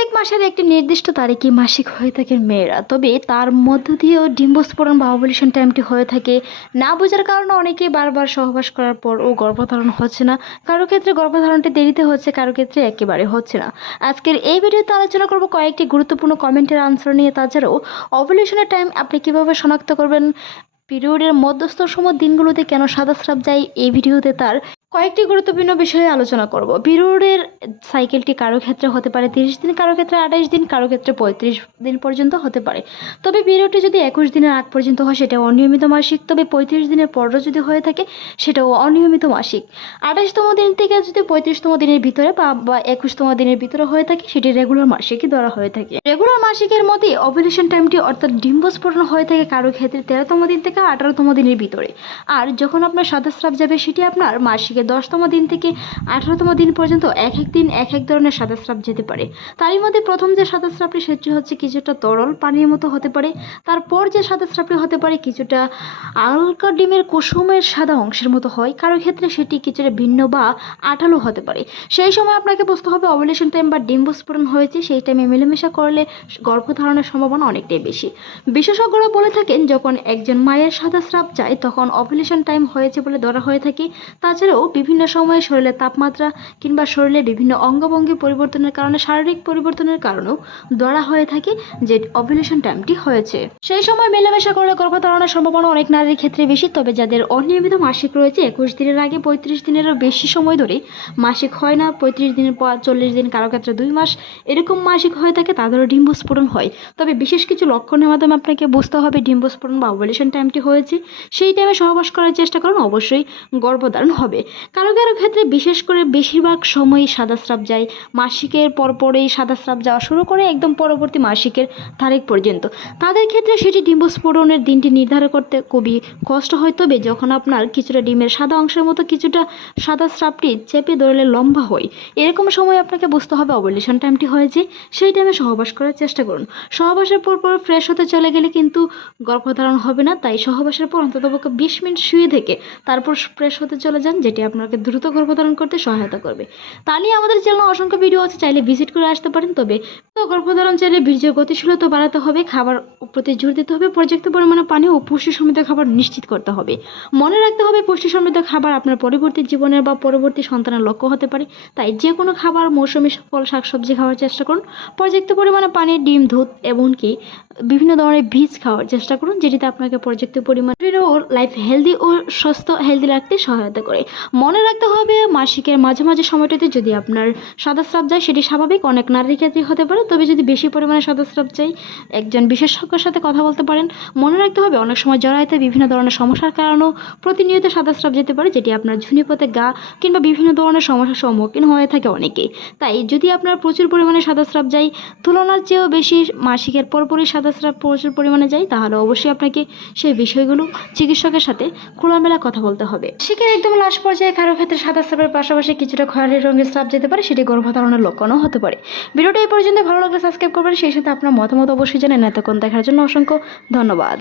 প্রত্যেক মাসের একটি নির্দিষ্ট তারিখে মাসিক হয়ে থাকে মেয়েরা, তবে তার মধ্য দিয়েও ডিম্বস্ফোরণ বা ওভুলেশন টাইমটি হয়ে থাকে না বোঝার কারণে অনেকেই বারবার সহবাস করার পর ও গর্ভধারণ হচ্ছে না। কারো ক্ষেত্রে গর্ভধারণটি দেরিতে হচ্ছে, কারো ক্ষেত্রে একেবারে হচ্ছে না। আজকের এই ভিডিওতে আলোচনা করব কয়েকটি গুরুত্বপূর্ণ কমেন্টের আনসার নিয়ে। তাছাড়াও ওভুলেশনের টাইম আপনি কিভাবে শনাক্ত করবেন, পিরিয়ডের মধ্যস্থসম দিনগুলোতে কেন সাদা স্রাব যায়, এই ভিডিওতে তার কয়েকটি গুরুত্বপূর্ণ বিষয়ে আলোচনা করব। পিরিয়ডের সাইকেলটি কারো ক্ষেত্রে হতে পারে 30 দিন, কারো ক্ষেত্রে 28 দিন, কারো ক্ষেত্রে 35 দিন পর্যন্ত হতে পারে। তবে পিরিয়ডটি যদি 21 দিনের আগ পর্যন্ত হয় সেটাও অনিয়মিত মাসিক, তবে 35 দিনের পরও যদি হয়ে থাকে সেটাও অনিয়মিত মাসিক। 28তম দিন থেকে যদি 35তম দিনের ভিতরে বা 21তম দিনের ভিতরে হয়ে থাকে সেটি রেগুলার মাসিকই ধরা হয়ে থাকে। রেগুলার মাসিকের মধ্যে ওভুলেশন টাইমটি অর্থাৎ ডিম্বস্ফোরণ হয়ে থাকে কারো ক্ষেত্রে 13তম দিন থেকে 18তম দিনের ভিতরে। আর যখন আপনার সাদা স্রাব যাবে সেটি আপনার মাসিকের 10তম দিন থেকে 18তম দিন পর্যন্ত এক এক দিন এক এক ধরনের সাদা স্রাব যেতে পারে। তারই মধ্যে প্রথম যে সাদা স্রাবটি সেটি হচ্ছে কিছুটা তরল পানির মতো হতে পারে। তারপর যে সাদা স্রাবটি হতে পারে কিছুটা আলকা ডিমের কুসুমের সাদা অংশের মতো হয়, কারো ক্ষেত্রে সেটি কিছুটা ভিন্ন বা আঠালো হতে পারে। সেই সময় আপনাকে বুঝতে হবে ওভুলেশন টাইম বা ডিম্বস্ফোরণ হয়েছে। সেই টাইমে মেলামেশা করলে গর্ভধারণের সম্ভাবনা অনেকটাই বেশি। বিশেষজ্ঞরা বলে থাকেন যখন একজন মায়ের সাদা স্রাব যায় তখন ওভুলেশন টাইম হয়েছে বলে ধরা হয়ে থাকে। তাছাড়াও বিভিন্ন সময়ে শরীরের তাপমাত্রা কিংবা শরীরের বিভিন্ন অঙ্গভঙ্গি পরিবর্তনের কারণে, শারীরিক পরিবর্তনের কারণেও ধরা হয়ে থাকে যে ওভুলেশন টাইমটি হয়েছে। সেই সময় মেলামেশা করলে গর্ভধারণের সম্ভাবনা অনেক নারীর ক্ষেত্রে বেশি। তবে যাদের অনিয়মিত মাসিক রয়েছে 21 দিনের আগে 35 দিনেরও বেশি সময় ধরে মাসিক হয় না, 35 দিনের পর 40 দিন, কারো ক্ষেত্রে 2 মাস এরকম মাসিক হয়ে থাকে, তাদেরও ডিম্বস্ফোরণ হয়। তবে বিশেষ কিছু লক্ষণের মাধ্যমে আপনাকে বুঝতে হবে ডিম্বস্ফোরণ বা ওভুলেশন টাইমটি হয়েছে। সেই টাইমে সহবাস করার চেষ্টা করুন, অবশ্যই গর্ভধারণ হবে। কারো কারো ক্ষেত্রে বিশেষ করে বেশিরভাগ সময়ই সাদা স্রাব যায় মাসিকের পরপরেই সাদা স্রাব যাওয়া শুরু করে একদম পরবর্তী মাসিকের তারিখ পর্যন্ত। তাদের ক্ষেত্রে সেটি ডিম্বস্ফোরণের দিনটি নির্ধারণ করতে খুবই কষ্ট হয়। তবে যখন আপনার কিছুটা ডিমের সাদা অংশের মতো কিছুটা সাদা স্রাবটি চেপে ধরলে লম্বা হয়, এরকম সময় আপনাকে বুঝতে হবে ওভুলেশন টাইমটি হয়েছে। সেই টাইমে সহবাস করার চেষ্টা করুন। সহবাসের পর ফ্রেশ হতে চলে গেলে কিন্তু গর্ভধারণ হবে না, তাই সহবাসের পর অন্ততপক্ষে 20 মিনিট শুয়ে থেকে তারপর ফ্রেশ হতে চলে যান, যেটি আপনাকে দ্রুত গর্ভধারণ করতে সহায়তা করবে। তা নিয়ে আমাদের চ্যানেলে অসংখ্য ভিডিও আছে, চাইলে ভিজিট করে আসতে পারেন। তবে গর্ভধারণ চাইলে বীর্যের গতিশীলতা বাড়াতে হবে, খাবার প্রতি জোর দিতে হবে, পর্যাপ্ত পরিমাণে পানি ও পুষ্টি সমৃদ্ধ খাবার নিশ্চিত করতে হবে। মনে রাখতে হবে পুষ্টি সমৃদ্ধ খাবার আপনার পরবর্তী জীবনের বা পরবর্তী সন্তানের লক্ষ্য হতে পারে। তাই যে কোনো খাবার, মৌসুমী ফল, শাকসবজি খাওয়ার চেষ্টা করুন, পর্যাপ্ত পরিমাণে পানি, ডিম, দুধ এমনকি বিভিন্ন ধরনের বীজ খাওয়ার চেষ্টা করুন, যেটিতে আপনাকে পর্যাপ্ত পরিমাণে লাইফ হেলদি ও সুস্থ হেলদি রাখতে সহায়তা করে। মনে রাখতে হবে মাসিকের মাঝামাঝি সময়টিতে যদি আপনার সাদা স্রাব যায় সেটি স্বাভাবিক, অনেক নারীর ক্ষেত্রে হতে পারে। তবে যদি বেশি পরিমাণে সাদা স্রাব যায় একজন বিশেষজ্ঞের সাথে কথা বলতে পারেন। মনে রাখতে হবে অনেক সময় জরায়ুতে বিভিন্ন ধরনের সমস্যার কারণেও প্রতিনিয়ত সাদা স্রাব যেতে পারে, যেটি আপনার ঝুনিপথে গা কিংবা বিভিন্ন ধরনের সমস্যার সম্মুখীন হয়ে থাকে অনেকেই। তাই যদি আপনার প্রচুর পরিমাণে সাদা স্রাব যায়, তুলনার চেয়েও বেশি মাসিকের পরপরই সাদা স্রাব প্রচুর পরিমাণে যায়, তাহলে অবশ্যই আপনাকে সেই বিষয়গুলো চিকিৎসকের সাথে খোলামেলা কথা বলতে হবে। মাসিকের একদম লাস্ট পর্যায়ে কারো ক্ষেত্রে সাদা স্রাবের পাশাপাশি কিছুটা খয়েরি রঙের স্রাব যেতে পারে, সেটি গর্ভধারণের লক্ষণও হতে পারে। ভিডিওটি এই পর্যন্ত ভালো লাগলে সাবস্ক্রাইব করবেন, সেই সাথে আপনার মতামত অবশ্যই জানান। এতক্ষণ দেখার জন্য অসংখ্য ধন্যবাদ।